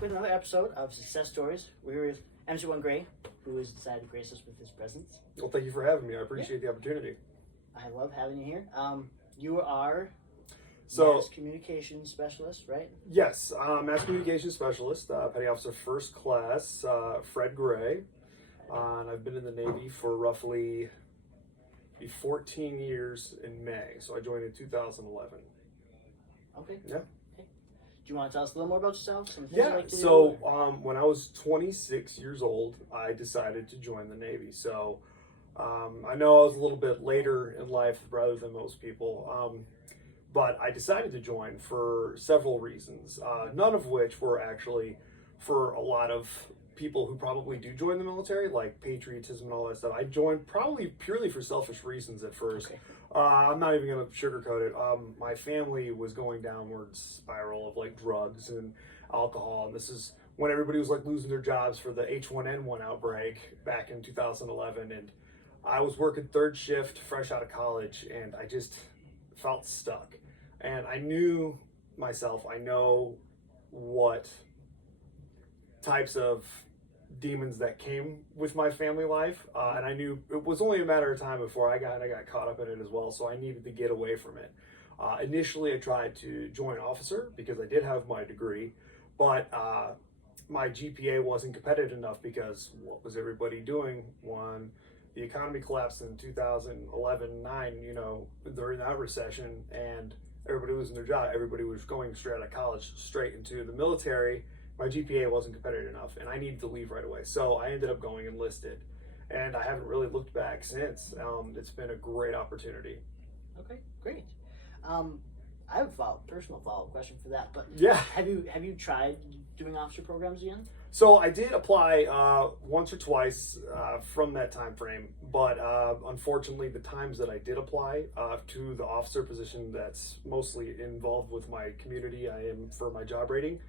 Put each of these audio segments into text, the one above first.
back with another episode of Success Stories. We're here with MC1 Gray, who has decided to grace us with his presence. Well, thank you for having me. I appreciate the opportunity. I love having you here. You are mass communication specialist, right? Yes, mass communication specialist, Petty Officer First Class, Fred Gray. And I've been in the Navy for roughly 14 years in May. So I joined in 2011. Okay. Yeah. Do you want to tell us a little more about yourself? When I was 26 years old, I decided to join the Navy. So I know I was a little bit later in life rather than most people, but I decided to join for several reasons, none of which were actually for a lot of people who probably do join the military, like patriotism and all that stuff. I joined probably purely for selfish reasons at first. Okay. I'm not even going to sugarcoat it. My family was going downward spiral of like drugs and alcohol, and this is when everybody was like losing their jobs for the H1N1 outbreak back in 2011, and I was working third shift fresh out of college, and I just felt stuck. And I knew myself, I know what types of demons that came with my family life, and I knew it was only a matter of time before I got caught up in it as well, so I needed to get away from it. Initially I tried to join officer because I did have my degree, but my GPA wasn't competitive enough because what was everybody doing when the economy collapsed in 2011-9, you know, during that recession, and everybody losing their job, everybody was going straight out of college straight into the military. My GPA wasn't competitive enough, and I needed to leave right away. So I ended up going enlisted, and I haven't really looked back since. It's been a great opportunity. Okay, great. I have a personal follow-up question for that, but yeah, have you tried doing officer programs again? So I did apply once or twice from that time frame, but unfortunately the times that I did apply to the officer position that's mostly involved with my community I am for my job rating,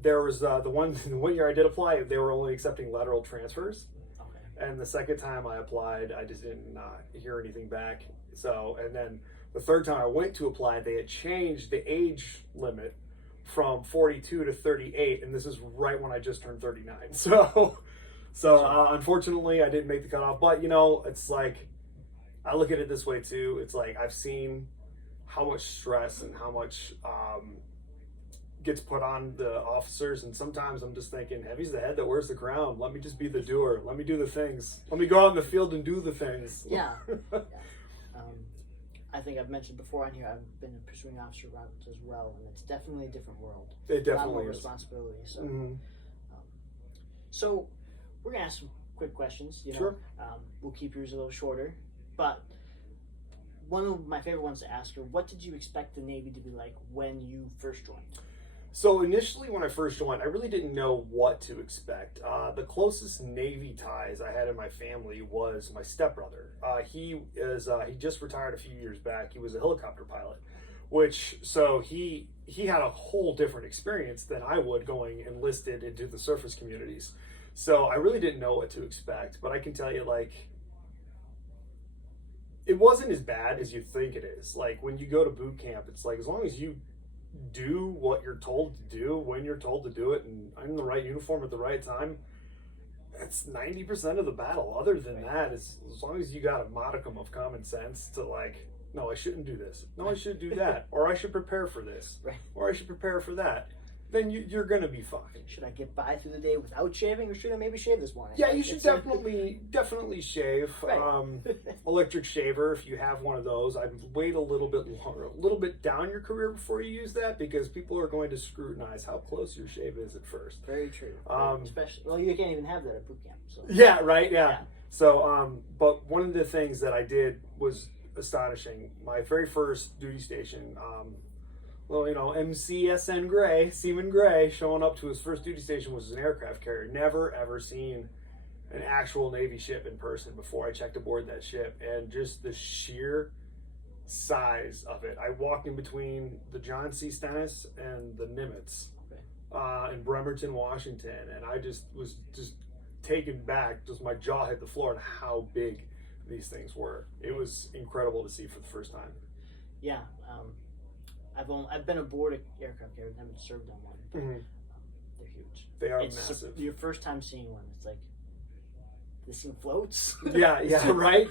there was the one year I did apply, they were only accepting lateral transfers. Okay. And the second time I applied, I just did not hear anything back. So, and then the third time I went to apply, they had changed the age limit from 42 to 38, and this is right when I just turned 39. So unfortunately I didn't make the cutoff, but you know, it's like, I look at it this way too. It's like, I've seen how much stress and how much gets put on the officers, and sometimes I'm just thinking, heavy's the head that wears the crown. Let me just be the doer. Let me do the things. Let me go out in the field and do the things. Yeah. I think I've mentioned before on here, I've been pursuing officer routes as well, and it's definitely a different world. It definitely a lot more is. Responsibility. So, so we're gonna ask some quick questions. You know, sure. We'll keep yours a little shorter, but one of my favorite ones to ask are, what did you expect the Navy to be like when you first joined? So initially when I first joined, I really didn't know what to expect. The closest Navy ties I had in my family was my stepbrother. He just retired a few years back. He was a helicopter pilot, so he had a whole different experience than I would going enlisted into the surface communities. So I really didn't know what to expect, but I can tell you, like, it wasn't as bad as you think it is. Like, when you go to boot camp, it's like, as long as you do what you're told to do when you're told to do it, and I'm in the right uniform at the right time, that's 90% of the battle. Other than that, as long as you got a modicum of common sense to, like, no, I shouldn't do this, no, I should do that, or I should prepare for this, right, or I should prepare for that, then you're gonna be fine. Should I get by through the day without shaving, or should I maybe shave this morning? Yeah, you should definitely shave. Right. Electric shaver, if you have one of those. I'd wait a little bit longer, a little bit down your career before you use that, because people are going to scrutinize how close your shave is at first. Very true. Especially, well, you can't even have that at boot camp. So. Yeah, right. Yeah. So, but one of the things that I did was astonishing. My very first duty station. Well, you know, MC1 Gray, Seaman Gray, showing up to his first duty station was an aircraft carrier. Never, ever seen an actual Navy ship in person before I checked aboard that ship. And just the sheer size of it. I walked in between the John C. Stennis and the Nimitz in Bremerton, Washington. And I just was taken back. Just my jaw hit the floor and how big these things were. It was incredible to see for the first time. Yeah. I've been aboard an aircraft carrier, I haven't served on one. But They're huge. They are It's massive. your first time seeing one. It's like, this thing floats. Yeah, right.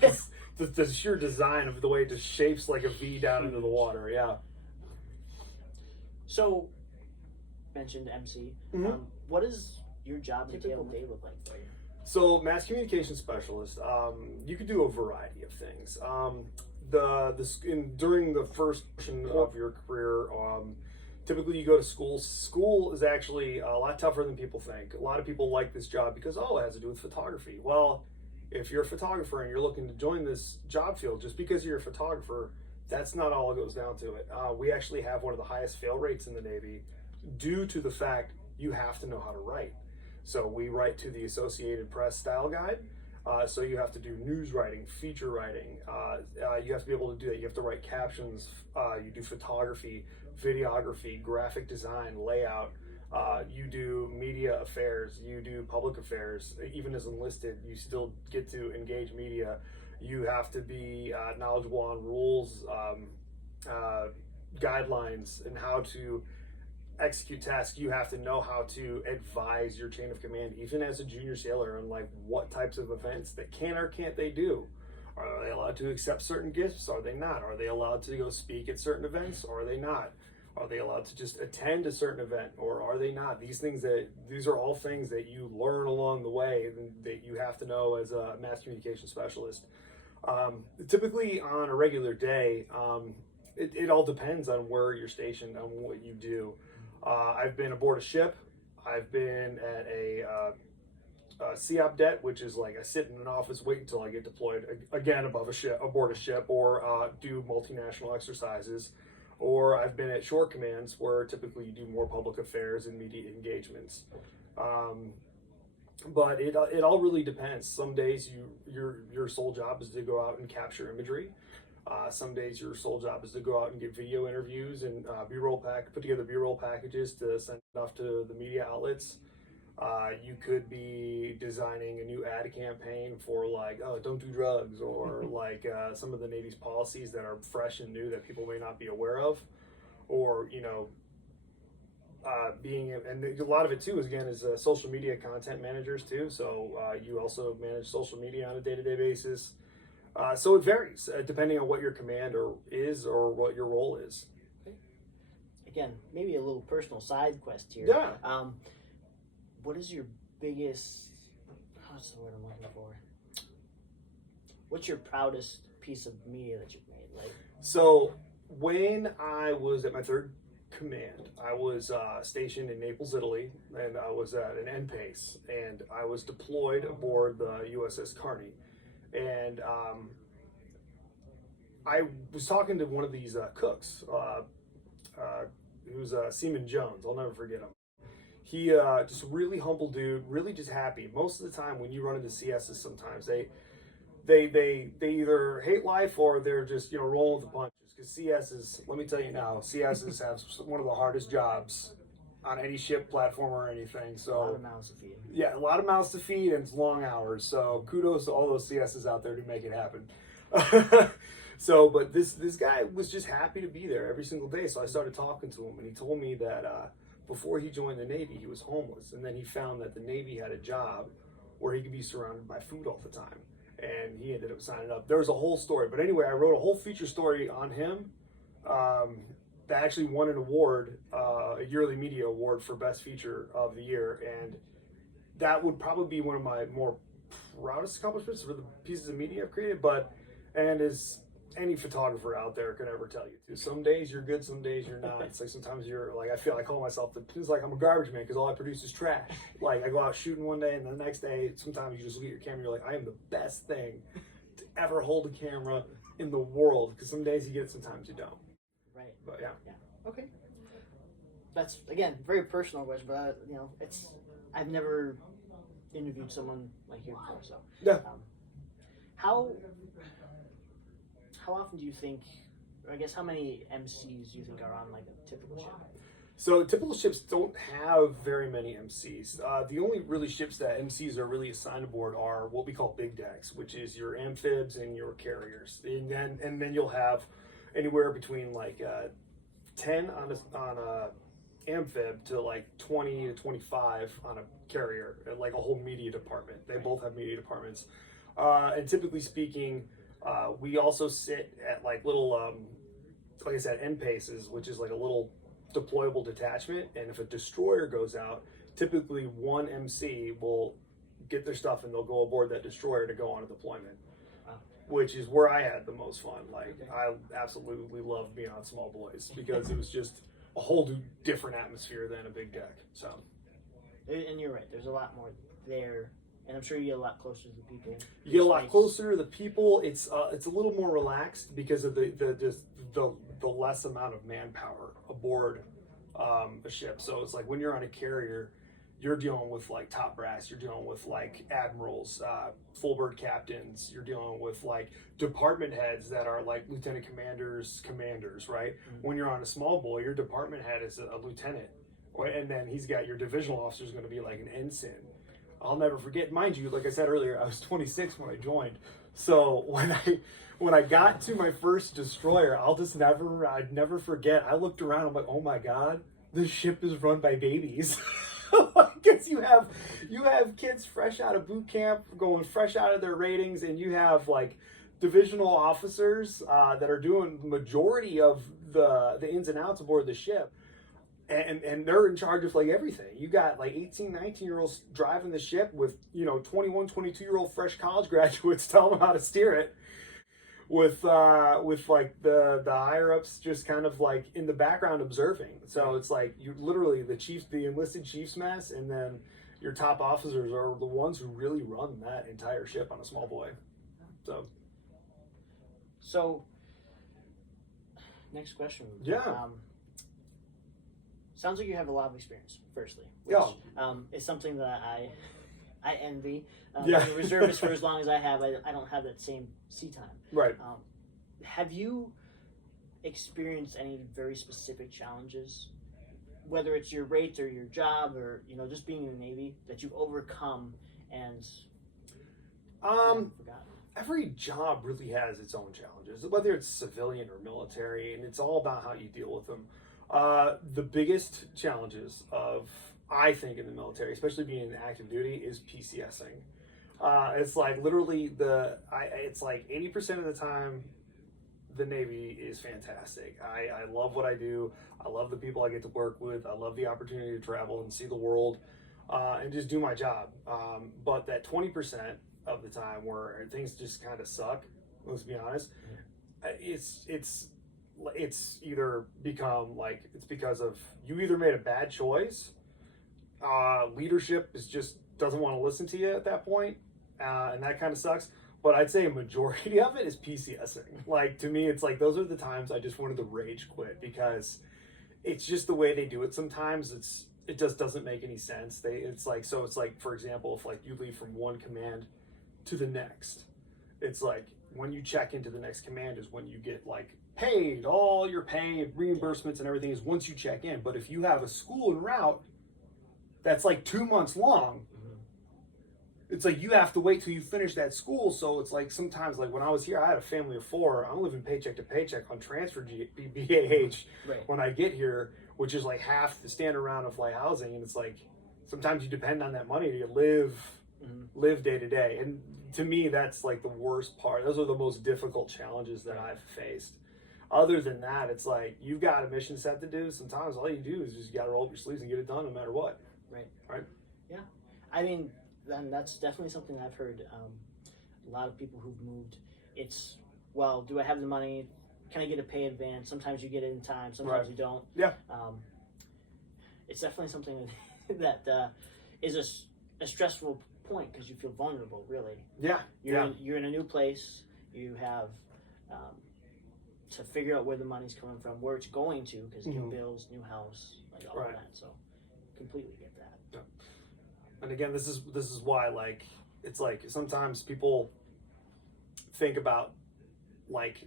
The sheer design of the way it just shapes like a V down into the water. Yeah. So, mentioned MC. Mhm. What does your job typical day look like for you? So, mass communication specialist. You could do a variety of things. During the first portion of your career, typically you go to school. School is actually a lot tougher than people think. A lot of people like this job because, it has to do with photography. Well, if you're a photographer and you're looking to join this job field, just because you're a photographer, that's not all it goes down to it. We actually have one of the highest fail rates in the Navy due to the fact you have to know how to write. So we write to the Associated Press style guide. So you have to do news writing, feature writing. You have to be able to do that. You have to write captions. You do photography, videography, graphic design, layout. You do media affairs. You do public affairs. Even as enlisted, you still get to engage media. You have to be knowledgeable on rules, guidelines, and how to execute tasks. You have to know how to advise your chain of command, even as a junior sailor, on like what types of events that can or can't they do. Are they allowed to accept certain gifts? Are they not? Are they allowed to go speak at certain events? Or are they not? Are they allowed to just attend a certain event, or are they not? These are all things that you learn along the way that you have to know as a mass communication specialist. Typically on a regular day, it all depends on where you're stationed, on what you do. I've been aboard a ship. I've been at a COP det, which is like I sit in an office, wait until I get deployed again aboard a ship, or do multinational exercises. Or I've been at shore commands, where typically you do more public affairs and media engagements. But it all really depends. Some days your sole job is to go out and capture imagery. Some days your sole job is to go out and get video interviews and put together B-roll packages to send off to the media outlets. You could be designing a new ad campaign for like, don't do drugs, or like some of the Navy's policies that are fresh and new that people may not be aware of, or and a lot of it too is social media content managers too. So you also manage social media on a day-to-day basis. So it varies depending on what your command is or what your role is. Again, maybe a little personal side quest here. Yeah. What is your biggest, what's the word I'm looking for? What's your proudest piece of media that you've made? So when I was at my third command, I was stationed in Naples, Italy, and I was at an NPACE, and I was deployed aboard the USS Carney. And I was talking to one of these cooks. He was Seaman Jones. I'll never forget him. He just a really humble dude, really just happy. Most of the time when you run into CSs, sometimes they either hate life or they're just rolling with the punches. Because CSs, let me tell you now, CSs have one of the hardest jobs on any ship, platform, or anything. So a lot of mouths to feed. Yeah, a lot of mouths to feed, and it's long hours. So kudos to all those CSs out there to make it happen. But this guy was just happy to be there every single day. So I started talking to him, and he told me that before he joined the Navy, he was homeless, and then he found that the Navy had a job where he could be surrounded by food all the time, and he ended up signing up. There was a whole story, but anyway, I wrote a whole feature story on him. That actually won an award, a yearly media award for best feature of the year, and that would probably be one of my more proudest accomplishments for the pieces of media I've created. And as any photographer out there can ever tell you, some days you're good, some days you're not. It's like sometimes you're like, I call myself it's like I'm a garbage man because all I produce is trash. Like I go out shooting one day, and the next day sometimes you just look at your camera, you're like, I am the best thing to ever hold a camera in the world, because some days you get it, sometimes you don't. Right. But yeah. Okay. That's again very personal question, but I've never interviewed someone like you before, so Yeah. How often do you think, or I guess how many MCs do you think are on like a typical ship? So typical ships don't have very many MCs. The only really ships that MCs are really assigned aboard are what we call big decks, which is your amphibs and your carriers, and then you'll have anywhere between like 10 on amphib to like 20 to 25 on a carrier, like a whole media department. They both have media departments. And typically speaking, we also sit at like little, like I said, end paces, which is like a little deployable detachment. And if a destroyer goes out, typically one MC will get their stuff and they'll go aboard that destroyer to go on a deployment. Which is where I had the most fun. Like, I absolutely loved being on Small Boys because it was just a whole different atmosphere than a big deck. So, and you're right. There's a lot more there, and I'm sure you get a lot closer to the people. You get a lot closer to the people. It's a little more relaxed because of the less amount of manpower aboard a ship. So it's like when you're on a carrier, you're dealing with like top brass, you're dealing with like admirals, full bird captains, you're dealing with like department heads that are like lieutenant commanders, right? Mm-hmm. When you're on a small boy, your department head is a lieutenant, right? And then he's got your divisional officer is going to be like an ensign. I'll never forget, mind you, like I said earlier, I was 26 when I joined. So when I got to my first destroyer, I'd never forget. I looked around, I'm like, oh my God, this ship is run by babies. Because you have kids fresh out of boot camp, going fresh out of their ratings, and you have like divisional officers that are doing the majority of the ins and outs aboard the ship, and they're in charge of like everything. You got like 18, 19-year-olds driving the ship with 21, 22-year-old fresh college graduates telling them how to steer it. With like the higher ups just kind of like in the background observing. So it's like you literally the enlisted chief's mess, and then your top officers are the ones who really run that entire ship on a small boy. So next question. Yeah. Sounds like you have a lot of experience. Firstly, which, is something that I envy. Being a reservist for as long as I have, I don't have that same sea time. Right. Have you experienced any very specific challenges, whether it's your rates or your job or just being in the Navy, that you've overcome and forgotten? Every job really has its own challenges, whether it's civilian or military, and it's all about how you deal with them. The biggest challenges I think in the military, especially being in active duty, is PCSing. It's like literally it's like 80% of the time the Navy is fantastic. I love what I do. I love the people I get to work with. I love the opportunity to travel and see the world and just do my job. But that 20% of the time where things just kind of suck, let's be honest, it's either become like it's because of you either made a bad choice. Leadership doesn't want to listen to you at that point, and that kind of sucks. But I'd say a majority of it is PCSing. Like, to me, it's like those are the times I just wanted to rage quit because it's just the way they do it. Sometimes it just doesn't make any sense. It's like for example, if like you leave from one command to the next, it's like when you check into the next command is when you get like paid. All your pay, reimbursements, and everything is once you check in. But if you have a school en route that's like 2 months long, it's like you have to wait till you finish that school. So it's like sometimes, like when I was here, I had a family of 4. I'm living paycheck to paycheck on transfer BAH when I get here, which is like half the standard round of flight housing. And it's like sometimes you depend on that money to live day to day. And to me, that's like the worst part. Those are the most difficult challenges that I've faced. Other than that, it's like you've got a mission set to do. Sometimes all you do is just you got to roll up your sleeves and get it done no matter what. Right. Yeah. I mean, then that's definitely something I've heard. A lot of people who've moved, it's, well, do I have the money? Can I get a pay advance? Sometimes you get it in time, sometimes you don't. Yeah. It's definitely something that is a stressful point because you feel vulnerable, really. Yeah. You're in a new place. You have to figure out where the money's coming from, where it's going to, because new bills, new house, like all of that. So completely get that. Yeah. And again, this is why, like, it's like sometimes people think about like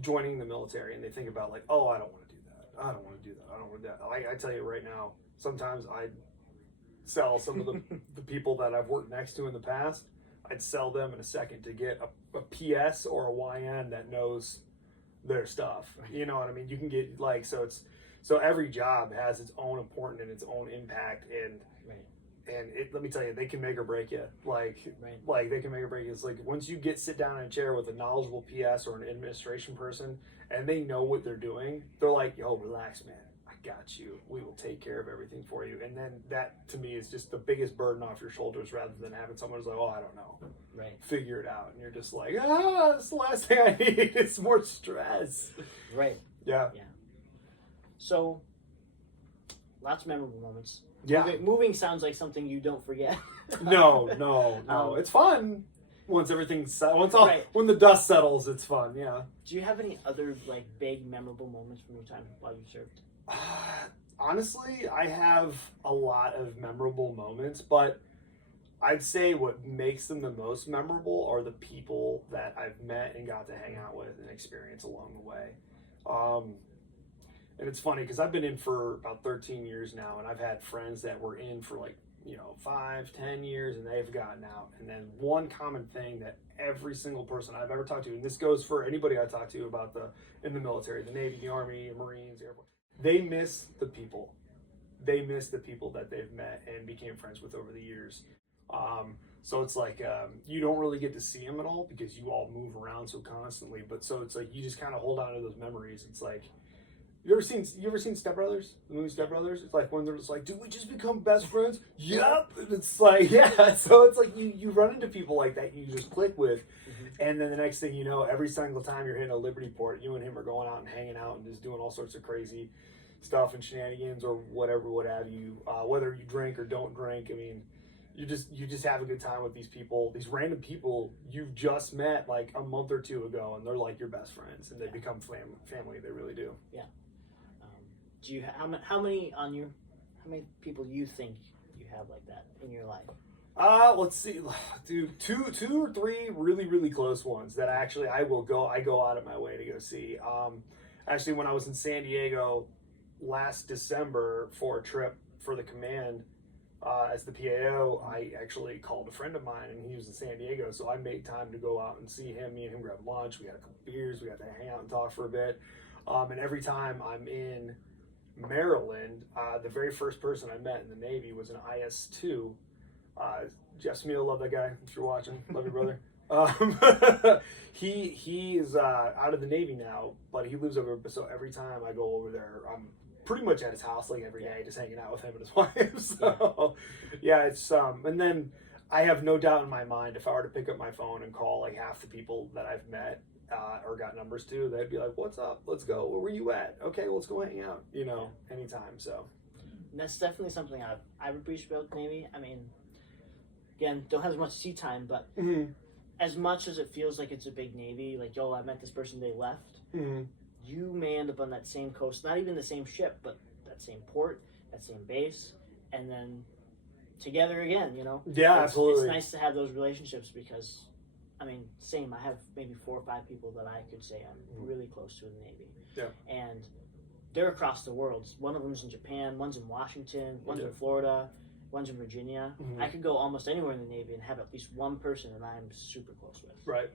joining the military and they think about like, oh, I don't want to do that. I don't want to do that. I don't want to do that. I tell you right now, sometimes I'd sell some of the people that I've worked next to in the past. I'd sell them in a second to get a PS or a YN that knows their stuff. You know what I mean? You can get like, so So every job has its own importance and its own impact, and let me tell you, they can make or break you. Like they can make or break you. It's like once you sit down in a chair with a knowledgeable PS or an administration person, and they know what they're doing, they're like, "Yo, relax, man. I got you. We will take care of everything for you." And then that to me is just the biggest burden off your shoulders, rather than having someone who's like, "Oh, I don't know, figure it out," and you're just like, "It's the last thing I need. It's more stress." Right. Yeah. So, lots of memorable moments. Yeah. Moving sounds like something you don't forget. No. It's fun once everything's when the dust settles. It's fun. Yeah. Do you have any other big memorable moments from your time while you served? Honestly, I have a lot of memorable moments, but I'd say what makes them the most memorable are the people that I've met and got to hang out with and experience along the way. And it's funny because I've been in for about 13 years now, and I've had friends that were in for 5-10 years, and they've gotten out. And then one common thing that every single person I've ever talked to, and this goes for anybody I talk to about in the military, the Navy, the Army, Marines, Air Force, they miss the people. They miss the people that they've met and became friends with over the years. So it's you don't really get to see them at all because you all move around so constantly. But so it's you just kind of hold on to those memories. It's you ever seen Step Brothers? The movie Step Brothers? It's when they're just "Did we just become best friends?" Yep. And it's yeah. So it's you run into people like that you just click with, and then the next thing you know, every single time you're hitting a Liberty port, you and him are going out and hanging out and just doing all sorts of crazy stuff and shenanigans or whatever, what have you. Whether you drink or don't drink, I mean, you just have a good time with these people, these random people you've just met a month or two ago, and they're your best friends, and they become family. They really do. Yeah. Do you how many people you think you have like that in your life? Let's see, dude, two or three really, really close ones that actually I go out of my way to go see. Actually, when I was in San Diego last December for a trip for the command, as the PAO, I actually called a friend of mine, and he was in San Diego, so I made time to go out and see him. Me and him grabbed lunch. We had a couple beers. We got to hang out and talk for a bit. And every time I'm in Maryland, the very first person I met in the Navy was an IS-2. Jeff Smeal, love that guy. If you're watching, love your brother. He is out of the Navy now, but he lives over. So every time I go over there, I'm pretty much at his house every day, just hanging out with him and his wife. So it's and then I have no doubt in my mind, if I were to pick up my phone and call half the people that I've met or got numbers to, they'd be like, "What's up? Let's go. Where were you at? Okay, well, let's go hang out." Anytime. So and that's definitely something I appreciate about the Navy. I mean, again, don't have as much sea time, but as much as it feels like it's a big Navy, I met this person, they left. You may end up on that same coast, not even the same ship, but that same port, that same base, and then together again. Yeah, absolutely. It's nice to have those relationships because, I mean, same. I have maybe 4 or 5 people that I could say I'm really close to in the Navy. Yeah. And they're across the world. One of them's in Japan, one's in Washington, one's in Florida, one's in Virginia. I could go almost anywhere in the Navy and have at least one person that I'm super close with. Right.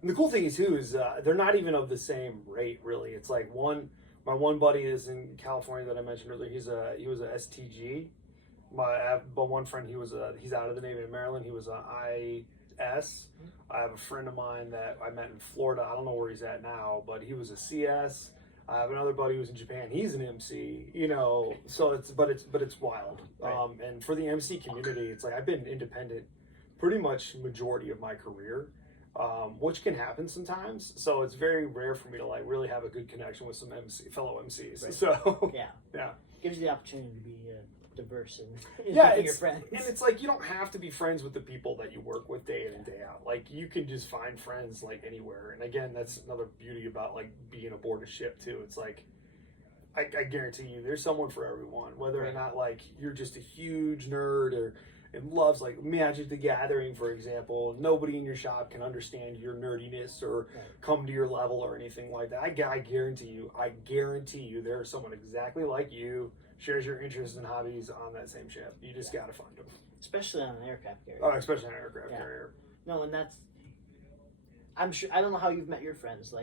And the cool thing is too is they're not even of the same rate, really. It's my one buddy is in California that I mentioned earlier. He was a STG. But one friend, he's out of the Navy in Maryland. He was a IS. I have a friend of mine that I met in Florida. I don't know where he's at now, but he was a CS. I have another buddy who's in Japan. He's an MC. So it's wild. Right. And for the MC community, it's I've been independent pretty much majority of my career. Which can happen sometimes. So it's very rare for me to really have a good connection with some fellow MCs. Right. So yeah, gives you the opportunity to be diverse and your friends. And it's you don't have to be friends with the people that you work with day in and day out. You can just find friends anywhere. And again, that's another beauty about being aboard a ship too. It's I guarantee you, there's someone for everyone. Whether or not you're just a huge nerd and loves Magic the Gathering, for example. Nobody in your shop can understand your nerdiness or come to your level or anything like that. I guarantee you there is someone exactly like you, shares your interests and hobbies on that same ship. You just got to find them. Especially on an aircraft carrier. Oh, especially on an aircraft carrier. No, and that's, I'm sure, I don't know how you've met your friends.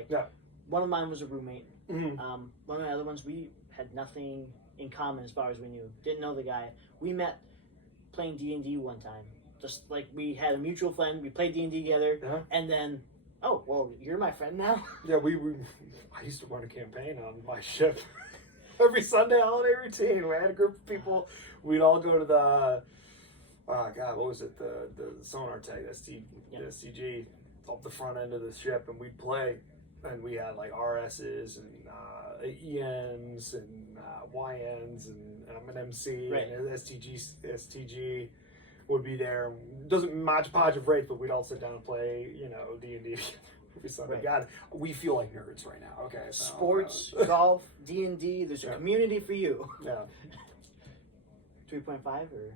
one of mine was a roommate. Mm-hmm. One of the other ones, we had nothing in common as far as we knew. Didn't know the guy. We met playing D&D one time. Just like we had a mutual friend. We played D&D together. Yeah. And then, oh, well, you're my friend now? Yeah, I used to run a campaign on my ship. Every Sunday holiday routine. We had a group of people. We'd all go to the, what was it? The sonar tag, the STG, up the front end of the ship, and we'd play. And we had like RSs and ENs and YNs, and I'm an MC, right. and STG would be there. Doesn't much podge of rates, but we'd all sit down and play, D&D. Right. God, we feel like nerds right now. Okay, so, sports, golf, D&D. There's a community for you. Yeah. 3.5 or?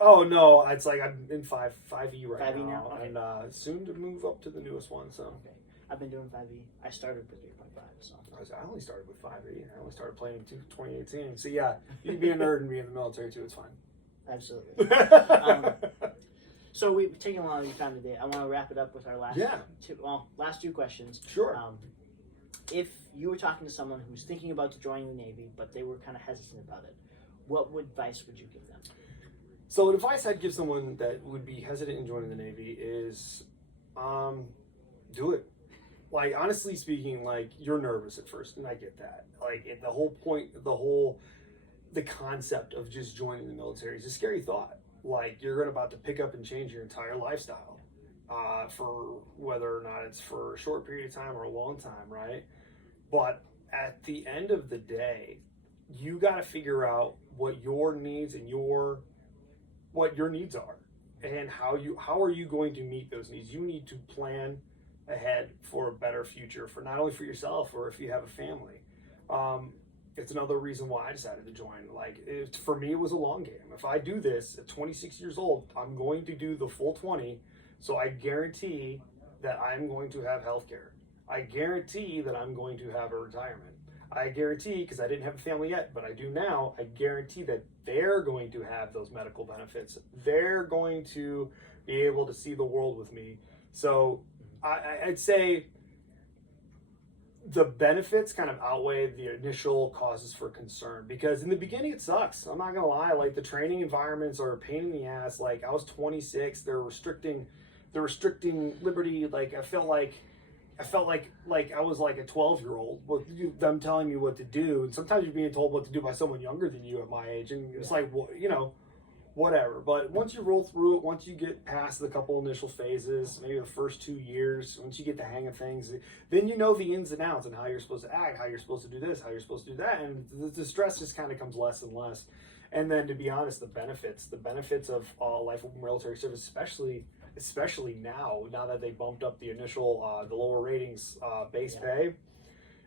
Oh no, it's like I'm in 5E right 5E now, okay. And soon to move up to the newest one. So. Okay. I've been doing 5E. I started with 3.5, so. I only started with 5E. I only started playing in 2018. So yeah, you can be a nerd and be in the military too. It's fine. Absolutely. So we've taken a lot of your time today. I want to wrap it up with our last two questions. Sure. If you were talking to someone who's thinking about joining the Navy, but they were kind of hesitant about it, what advice would you give them? So the advice I'd give someone that would be hesitant in joining the Navy is, do it. Like, honestly speaking, like, you're nervous at first, and I get that. Like, the whole point, the concept of just joining the military is a scary thought. Like, you're about to pick up and change your entire lifestyle, for whether or not it's for a short period of time or a long time, right? But at the end of the day, you got to figure out what your needs and what your needs are, and how are you going to meet those needs. You need to plan ahead for a better future, for not only for yourself or if you have a family. It's another reason why I decided to join. Like, for me, it was a long game. If I do this at 26 years old, I'm going to do the full 20, so I guarantee that I'm going to have health care. I guarantee that I'm going to have a retirement. I guarantee, because I didn't have a family yet, but I do now, I guarantee that they're going to have those medical benefits. They're going to be able to see the world with me. So I'd say the benefits kind of outweigh the initial causes for concern, because in the beginning it sucks. I'm not gonna lie, like the training environments are a pain in the ass. Like, I was 26, they're restricting liberty. Like, I felt like I was like a 12-year-old with them telling me what to do, and sometimes you're being told what to do by someone younger than you at my age, and it's like, well, whatever. But once you roll through it, once you get past the couple initial phases, maybe the first 2 years, once you get the hang of things, then you know the ins and outs and how you're supposed to act, how you're supposed to do this, how you're supposed to do that, and the stress just kind of comes less and less. And then, to be honest, the benefits of life of military service, especially now that they bumped up the initial, the lower ratings, base pay,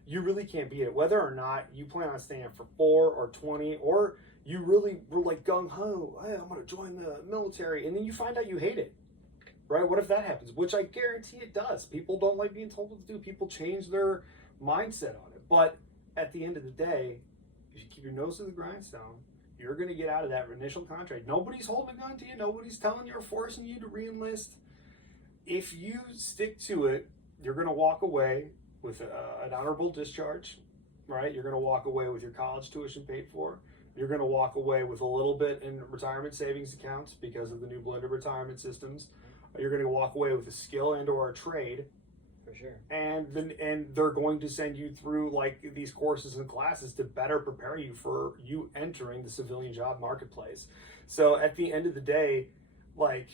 you really can't beat it. Whether or not you plan on staying for 4 or 20, or you really were like gung-ho, hey, I'm going to join the military, and then you find out you hate it, right? What if that happens? Which I guarantee it does. People don't like being told what to do. People change their mindset on it. But at the end of the day, if you keep your nose to the grindstone, you're going to get out of that initial contract. Nobody's holding on to you. Nobody's telling you or forcing you to re-enlist. If you stick to it, you're going to walk away with an honorable discharge, right? You're going to walk away with your college tuition paid for. You're going to walk away with a little bit in retirement savings accounts because of the new blended retirement systems. You're going to walk away with a skill and or a trade. For sure. And they're going to send you through like these courses and classes to better prepare you for you entering the civilian job marketplace. So at the end of the day, like,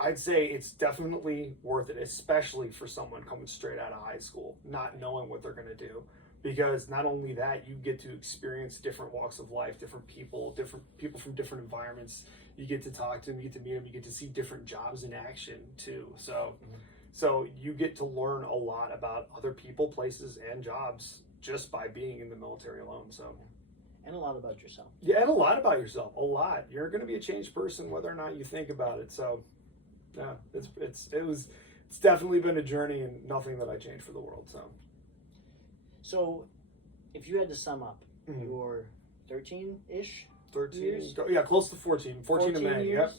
I'd say it's definitely worth it, especially for someone coming straight out of high school, not knowing what they're going to do. Because not only that, you get to experience different walks of life, different people from different environments. You get to talk to them, you get to meet them, you get to see different jobs in action too. So you get to learn a lot about other people, places, and jobs just by being in the military alone. So, and a lot about yourself. Yeah, and a lot about yourself. A lot. You're going to be a changed person whether or not you think about it. So, yeah, it's definitely been a journey, and nothing that I changed for the world. So, if you had to sum up your 13-ish 13 years? Yeah, close to 14 in May. Years? Yep.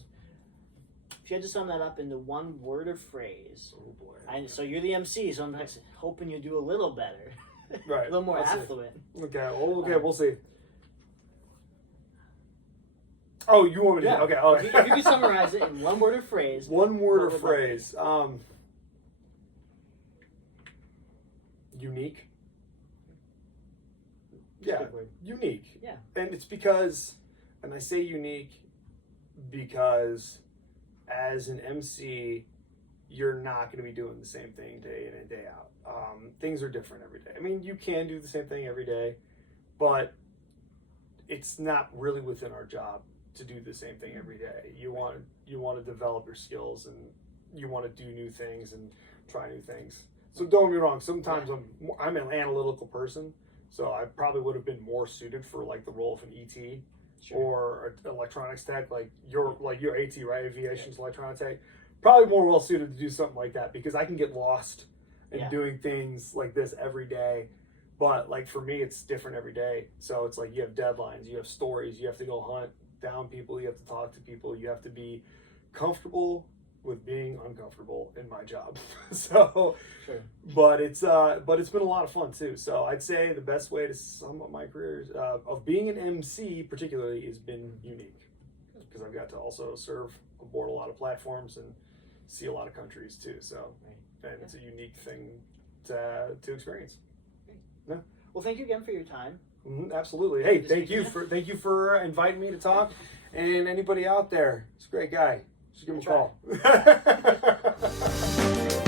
if you had to sum that up into one word or phrase, Oh boy. so you're the MC, so I'm just hoping you do a little better, Right. a little more Let's see. affluent. Okay. Well, we'll see. Oh, you want me to? Yeah. Okay. Okay. If you could summarize it in one word or phrase. One word or what would that phrase. Unique. be? Yeah, Good word. unique. Yeah. And it's because, and I say unique because as an MC, you're not going to be doing the same thing day in and day out. Things are different every day. I mean, you can do the same thing every day, but it's not really within our job to do the same thing every day. You want to develop your skills, and you want to do new things and try new things. So don't get me wrong. Sometimes I'm an analytical person, so I probably would have been more suited for like the role of an ET or electronics tech, like your AT, right? Aviation's electronics tech. Probably more well suited to do something like that because I can get lost in doing things like this every day. But like for me, it's different every day. So it's like you have deadlines, you have stories, you have to go hunt down people, you have to talk to people, you have to be comfortable with being uncomfortable in my job. So, but it's been a lot of fun too. So I'd say the best way to sum up my career of being an MC particularly has been unique because I've got to also serve aboard a lot of platforms and see a lot of countries too. So, and it's a unique thing to experience. Yeah. Well, thank you again for your time. Absolutely. Hey, thank you for inviting me to talk. And anybody out there, he's a great guy. Just give him a call.